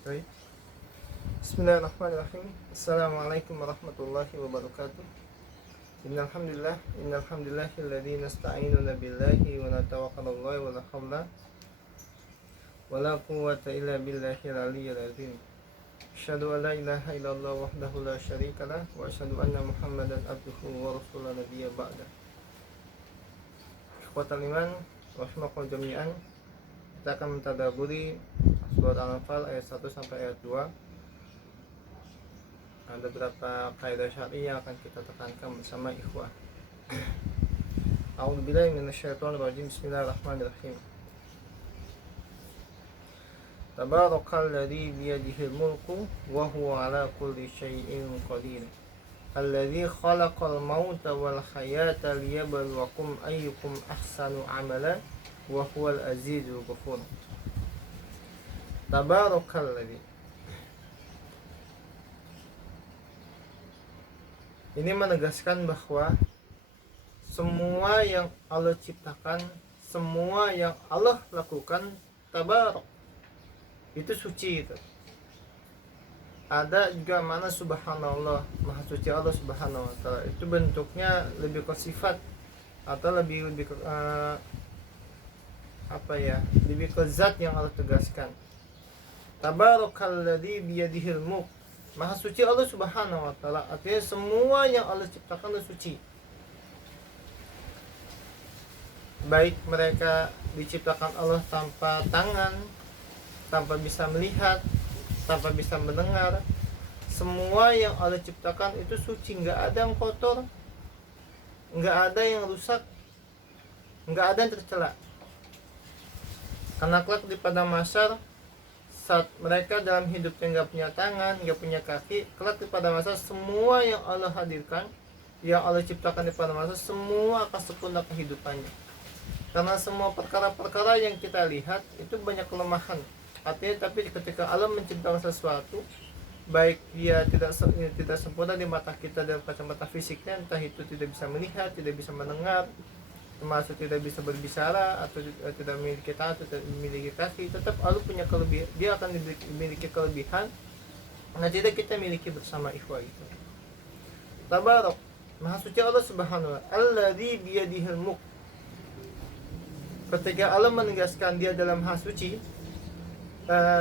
Baik. Bismillahirrahmanirrahim. Assalamualaikum warahmatullahi wabarakatuh. Innal hamdalillahilladzi nasta'inu billahi wa natawakkalu 'alaihi wa la haula wa la quwwata illa billahil aliyyil azim. Asyhadu an la ilaha illallah wahdahu la syarikalah wa asyhadu anna Muhammadan abduhu wa rasuluhu nabiyya ba'da. Ikhwatal iman rahimakumullah jami'an. Kita akan mentadabburi surat Al-Anfal ayat 1 sampai ayat 2. Ada beberapa kaidah syar'i yang akan kita tekankan bersama ikhwah. A'udzubillahi minasyaitonir rajim. Bismillahirrahmanirrahim. Tabarakalladzi biyadihil mulku wa huwa ala kulli syai'in qadir. Alladzi khalaqal mauta wal hayata liyabluwakum ayyukum ahsanu amala wa huwal azizul ghafur. Tabarakalladzi. Ini menegaskan bahwa semua yang Allah ciptakan, semua yang Allah lakukan, tabarak, itu suci itu. Ada juga mana subhanallah, maha suci Allah subhanahu wa ta'ala. Itu bentuknya lebih ke sifat atau lebih ke lebih ke zat yang Allah tegaskan. Tabarakalladzi biyadihil mulk. Maha suci Allah subhanahu wa ta'ala. Artinya semua yang Allah ciptakan itu suci. Baik mereka diciptakan Allah tanpa tangan, tanpa bisa melihat, tanpa bisa mendengar. Semua yang Allah ciptakan itu suci. Nggak ada yang kotor, nggak ada yang rusak, nggak ada yang tercela. Karena kelak di padang mahsyar, saat mereka dalam hidupnya nggak punya tangan, nggak punya kaki, kelak di padang mahsyar semua yang Allah hadirkan, yang Allah ciptakan di padang mahsyar, semua akan sempurna kehidupannya. Karena semua perkara-perkara yang kita lihat itu banyak kelemahan. Artinya, tapi ketika Allah menciptakan sesuatu, baik dia tidak sempurna di mata kita dalam kacamata fisiknya, entah itu tidak bisa melihat, tidak bisa mendengar, termasuk tidak bisa berbicara, atau tidak memiliki tangan, atau tidak memiliki kaki, tetap Allah punya kelebihan. Dia akan memiliki kelebihan yang tidak kita miliki bersama ikhwah itu. Tabarak, maha suci Allah subhanahu wa ta'ala. Alladzi biyadihil mulk. Ketika Allah menegaskan dia dalam maha suci,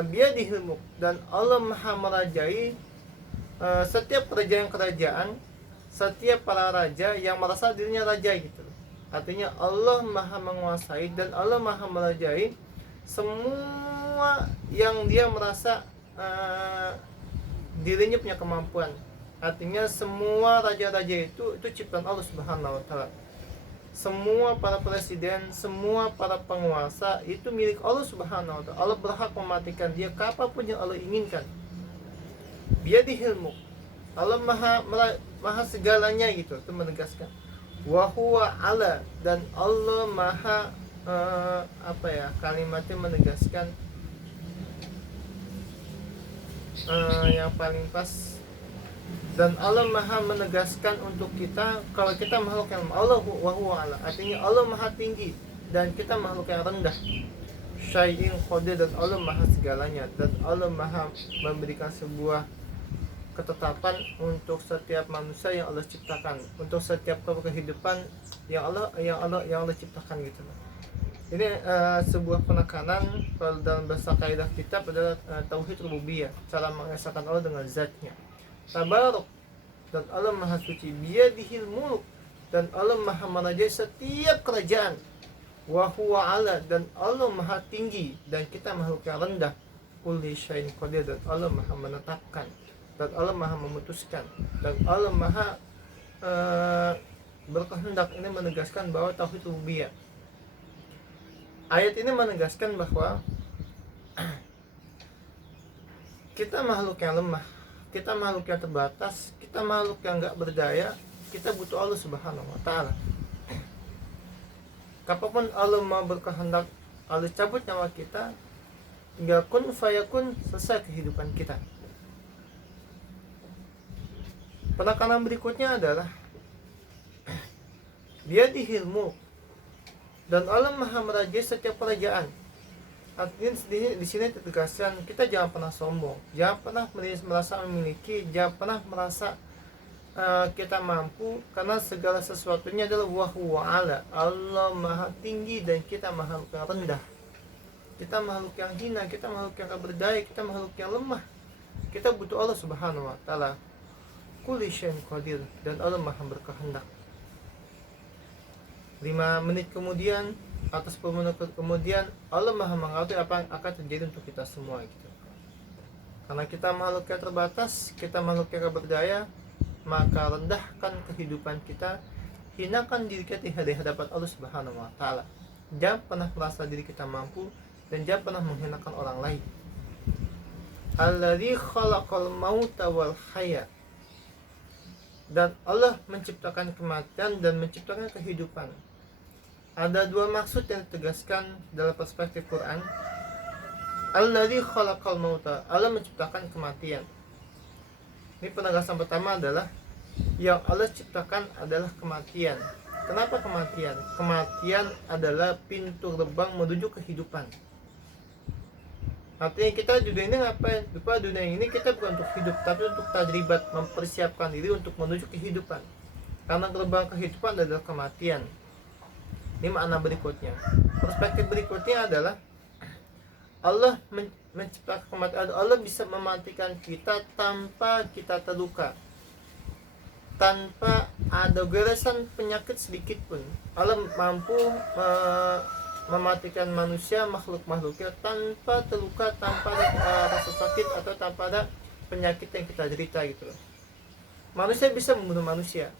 biyadihil mulk, dan Allah maha merajai setiap kerajaan, setiap para raja yang merasa dirinya raja gitu. Artinya Allah maha menguasai dan Allah maha merajai semua yang dia merasa dirinya punya kemampuan. Artinya semua raja-raja itu ciptaan Allah subhanahu wa ta'ala. Semua para presiden, semua para penguasa itu milik Allah subhanahu wa ta'ala. Allah berhak mematikan dia kapanpun yang Allah inginkan. Biyadihil mulk. Allah maha segalanya gitu. Itu menegaskan wa huwa ala, dan Allah maha kalimatnya menegaskan yang paling pas, dan Allah maha menegaskan untuk kita kalau kita makhluk yang Allah wa huwa ala, artinya Allah maha tinggi dan kita makhluk yang rendah. Syai'in qadir, dan Allah maha segalanya, dan Allah maha memberikan sebuah ketetapan untuk setiap manusia yang Allah ciptakan, untuk setiap kehidupan yang Allah ciptakan gitu. Ini sebuah penekanan kalau dalam bahasa kaidah kitab adalah tauhid rububiyah, cara mengesahkan Allah dengan zatnya. Tabarok, dan Allah maha suci. Biyadihil mulk, dan Allah maha merajai setiap kerajaan. Wa huwa ala, dan Allah maha tinggi dan kita makhluk yang rendah. Kulli syai'in qadir, dan Allah maha menetapkan, dan Allah maha memutuskan, dan Allah maha berkehendak. Ini menegaskan bahwa tauhid rububiyah. Ayat ini menegaskan bahwa kita makhluk yang lemah, kita makhluk yang terbatas, kita makhluk yang gak berdaya, kita butuh Allah subhanahu wa ta'ala. Kapanpun Allah mau berkehendak, Allah cabut nyawa kita, tinggal kun fayakun, selesai kehidupan kita. Penekanan berikutnya adalah biyadihil mulk, dan Allah maha merajai setiap kerajaan. Artinya di sini ditegaskan kita jangan pernah sombong, jangan pernah merasa memiliki, jangan pernah merasa kita mampu, karena segala sesuatunya adalah wahyu ala. Allah maha tinggi dan kita makhluk yang rendah, kita makhluk yang hina, kita makhluk yang tak berdaya, kita makhluk yang lemah. Kita butuh Allah subhanahu wa ta'ala. Kulli syai'in qadir, dan Allah maha berkehendak. 5 menit kemudian atau 10 menit kemudian Allah maha mengetahui apa yang akan terjadi untuk kita semua gitu. Karena kita makhluk yang terbatas, kita makhluk yang tak berdaya, maka rendahkan kehidupan kita, hinakan diri kita di hadapan Allah subhanahu wa ta'ala. Jangan pernah merasa diri kita mampu, dan jangan pernah menghinakan orang lain. Alladzi khalaqal mauta wal haya, dan Allah menciptakan kematian dan menciptakan kehidupan. Ada 2 maksud yang ditegaskan dalam perspektif Quran. Alladzi khalaqal mauta, Allah menciptakan kematian. Ini penegasan pertama adalah yang Allah ciptakan adalah kematian. Kenapa kematian? Kematian adalah pintu gerbang menuju kehidupan. Artinya kita di dunia ini ngapain? Lupa dunia ini kita bukan untuk hidup, tapi untuk tajribat, mempersiapkan diri untuk menuju kehidupan. Karena gerbang kehidupan adalah kematian. Ini makna berikutnya. Perspektif berikutnya adalah Allah menciptakan kematian. Allah bisa mematikan kita tanpa kita terluka, tanpa ada goresan penyakit sedikit pun. Allah mampu mematikan manusia, makhluk-makhluknya tanpa terluka, tanpa ada rasa sakit atau tanpa ada penyakit yang kita derita gitu loh. Manusia bisa membunuh manusia,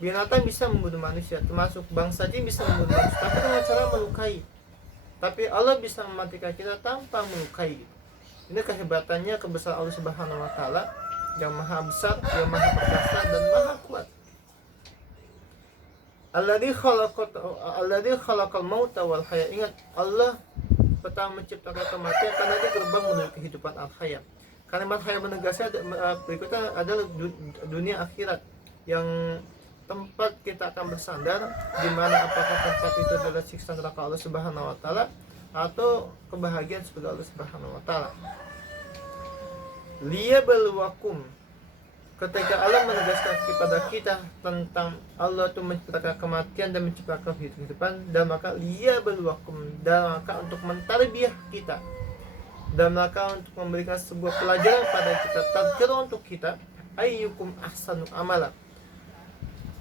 binatang bisa membunuh manusia, termasuk bangsa jin bisa membunuh manusia, tapi dengan cara melukai. Tapi Allah bisa mematikan kita tanpa melukai gitu. Ini kehebatannya, kebesaran Allah subhanahu wa ta'ala yang maha besar, yang maha perkasa dan maha kuat. Alladzi khalaqal mauta wal haya. Ingat, Allah pertama menciptakan kematian karena dia gerbang menuju kehidupan al-haya. Kalimat haya menegaskan berikutnya adalah dunia akhirat, yang tempat kita akan bersandar, di mana apakah tempat itu adalah siksa neraka Allah subhanahu wa ta'ala atau kebahagiaan surga Allah subhanahu wa ta'ala. Liyabluwakum, ketika Allah menegaskan kepada kita tentang Allah itu menciptakan kematian dan menciptakan kehidupan, dan maka liyabluwakum, dalam rangka untuk mentarbiah kita, dalam rangka untuk memberikan sebuah pelajaran pada kita, tadzkirah untuk kita, ayyukum ahsanu amala,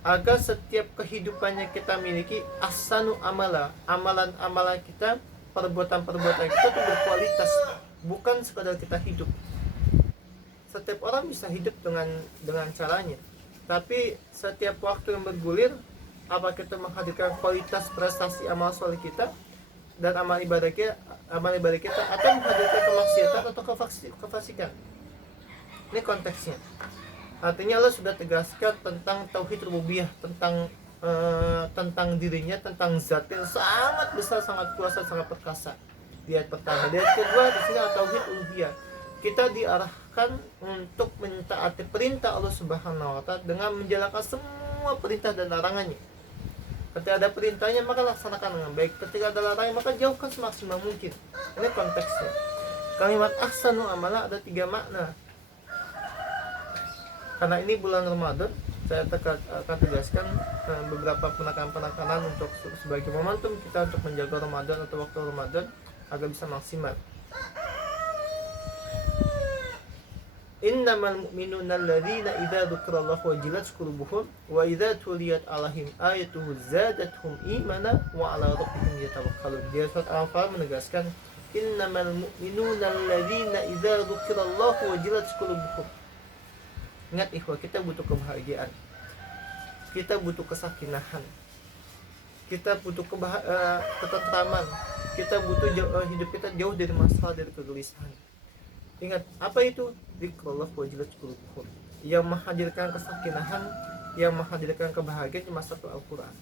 agar setiap kehidupannya kita miliki ahsanu amala, amalan-amalan kita, perbuatan-perbuatan kita itu berkualitas, bukan sekadar kita hidup. Setiap orang bisa hidup dengan caranya, tapi setiap waktu yang bergulir, apa kita menghadirkan kualitas prestasi amal soleh kita dan amal ibadah kita, atau menghadirkan kemaksiatan atau kefasikan. Ini konteksnya. Artinya Allah sudah tegaskan tentang tauhid rububiyah, tentang dirinya, tentang zat yang sangat besar, sangat kuasa, sangat perkasa. Di ayat pertama. Di ayat kedua di sini tauhid uluhiyah. Kita diarahkan untuk mentaati perintah Allah Subhanahu wa ta'ala dengan menjalankan semua perintah dan larangannya. Ketika ada perintahnya maka laksanakan dengan baik, ketika ada larangannya maka jauhkan semaksimal mungkin. Ini konteksnya. Kalimat ahsanu amala ada 3 makna. Karena ini bulan Ramadan, saya akan tegaskan beberapa penekanan untuk sebagai momentum kita untuk menjaga Ramadan atau waktu Ramadan agar bisa maksimal. Innamal mu'minuna alladzina idza dzukirallahu wajilat qulubuhum wa idza tuliyat 'alaihim ayatuhu zadatuhum imana wa 'ala rabbihim yatawakkalun. Di surat Al-Anfal menegaskan innamal mu'minuna alladzina idza dzukirallahu wajilat qulubuhum. Ingat ikhwah, kita butuh kebahagiaan, kita butuh kesakinahan, kita butuh ketentraman, kita butuh hidup kita jauh dari masalah, dari kegelisahan. Ingat, apa itu? Dzikrullah wajilat qulubuhum, yang menghadirkan kesakinahan, yang menghadirkan kebahagiaan di masa Al-Quran.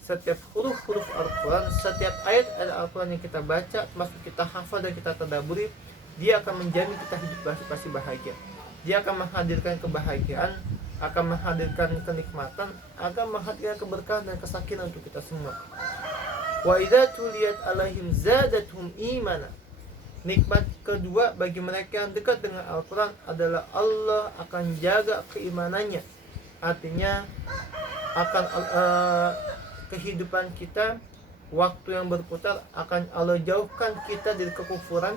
Setiap huruf-huruf Al-Quran, setiap ayat Al-Quran yang kita baca, termasuk kita hafal dan kita tadabburi, dia akan menjamin kita hidup pasti bahagia. Dia akan menghadirkan kebahagiaan, akan menghadirkan kenikmatan, akan menghadirkan keberkahan dan kesakinan untuk kita semua. Wa idza tuliyat alaihim zadatuhum imana. Nikmat kedua bagi mereka yang dekat dengan Al-Quran adalah Allah akan jaga keimanannya. Artinya akan kehidupan kita, waktu yang berputar, akan Allah jauhkan kita dari kekufuran,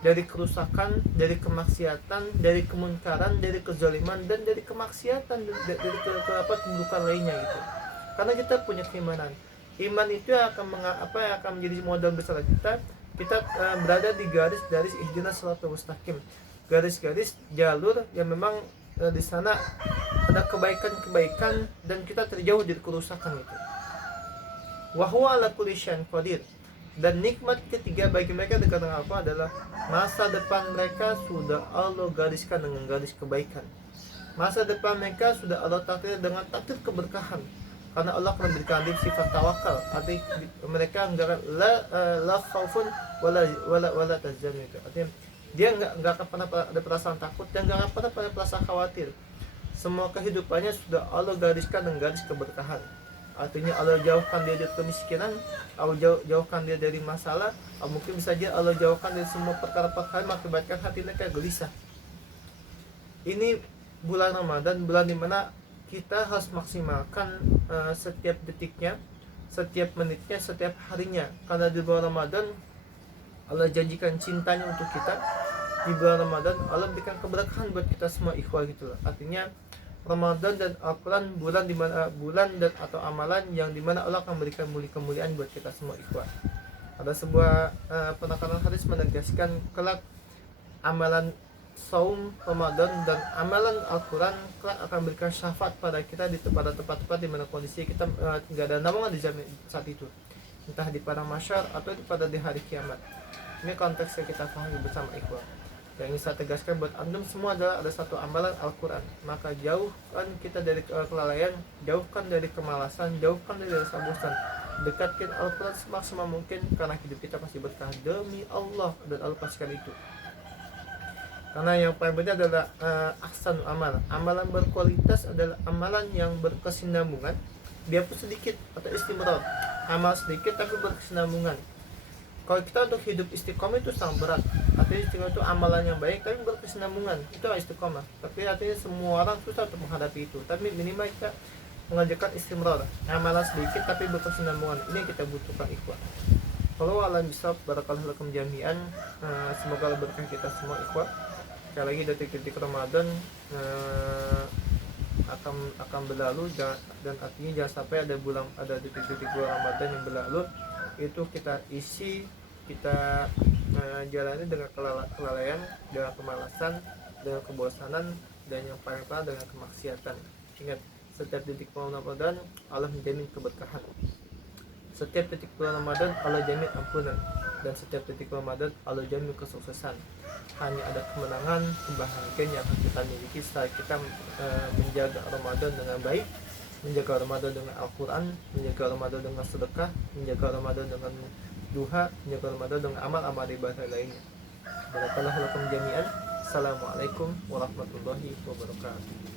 dari kerusakan, dari kemaksiatan, dari kemunkaran, dari kezaliman, dan dari kemaksiatan, dari keburukan lainnya gitu. Karena kita punya keimanan. Iman itu akan akan menjadi modal besar kita. Kita berada di garis ihdinas shiratal mustaqim, garis-garis jalur yang memang di sana ada kebaikan-kebaikan dan kita terjauh dari kerusakan itu. Wa huwa ala kulli syai'in qadir. Dan nikmat ketiga bagi mereka dekat dengan apa adalah masa depan mereka sudah Allah gariskan dengan garis kebaikan. Masa depan mereka sudah Allah takdir dengan takdir keberkahan. Karena Allah akan memberikan sifat tawakal. Artinya mereka enggak la khaufun wala tahzan itu. Artinya dia enggak akan pernah ada perasaan takut dan enggak akan pernah ada perasaan khawatir. Semua kehidupannya sudah Allah gariskan dengan garis keberkahan. Artinya Allah jauhkan dia dari kemiskinan, Allah jauhkan dia dari masalah, mungkin bisa saja Allah jauhkan dari semua perkara-perkara yang mengakibatkan hati mereka gelisah. Ini bulan Ramadan, bulan dimana kita harus maksimalkan setiap detiknya, setiap menitnya, setiap harinya. Karena di bulan Ramadan Allah janjikan cintanya untuk kita. Di bulan Ramadan Allah berikan keberkahan buat kita semua, ikhwah gitu loh. Artinya Ramadan dan Al-Quran bulan dimana bulan dan atau amalan yang dimana Allah akan berikan kemuliaan buat kita semua, ikhwah. Ada sebuah penekanan hadis menegaskan kelak amalan saum Ramadan dan amalan Al-Quran kelak akan berikan syafaat pada kita pada tempat-tempat di mana kondisi kita tidak ada naungan di saat itu, entah di padang mahsyar atau di hari kiamat. Ini konteks yang kita pahami bersama, ikhwah. Yang ingin saya tegaskan buat antum semua adalah ada satu amalan Al-Quran. Maka jauhkan kita dari kelalaian, jauhkan dari kemalasan, jauhkan dari rasa bosan. Dekatkan Al-Quran semaksimal mungkin karena hidup kita pasti berkah demi Allah, dan Allah pastikan itu. Karena yang paling penting adalah ahsan amal. Amalan berkualitas adalah amalan yang berkesinambungan, biarpun sedikit atau istimrar. Amal sedikit tapi berkesinambungan. Kalau kita untuk hidup istiqomah itu sangat berat. Artinya istiqomah itu amalan yang baik tapi berkesinambungan, itu istiqomah. Tapi artinya semua orang susah untuk menghadapi itu. Tapi minimal kita mengajarkan istimrar, amalan sedikit tapi berkesinambungan. Ini yang kita butuhkan, ikhwah. Kalau alam bisab, barakallahu lakum jami'an. Semoga Allah berkah kita semua, ikhwah. Sekali lagi detik-detik Ramadan akan berlalu, dan artinya jangan sampai ada detik-detik bulan Ramadan yang berlalu itu kita isi, kita jalani dengan kelalaian, dengan kemalasan, dengan kebosanan, dan yang paling parah dengan kemaksiatan. Ingat, setiap detik bulan Ramadan Allah menjamin keberkahan. Setiap detik bulan Ramadan Allah jamin ampunan, dan setiap detik Ramadan Allah jamin kesuksesan. Hanya ada kemenangan, kebahagiaan yang akan kita miliki setelah kita menjaga Ramadan dengan baik, menjaga Ramadan dengan Al-Quran, menjaga Ramadan dengan sedekah, menjaga Ramadan dengan duha, menjaga Ramadan dengan amal-amal ibadah lainnya. Barakallahu lakum jami'an. Assalamualaikum warahmatullahi wabarakatuh.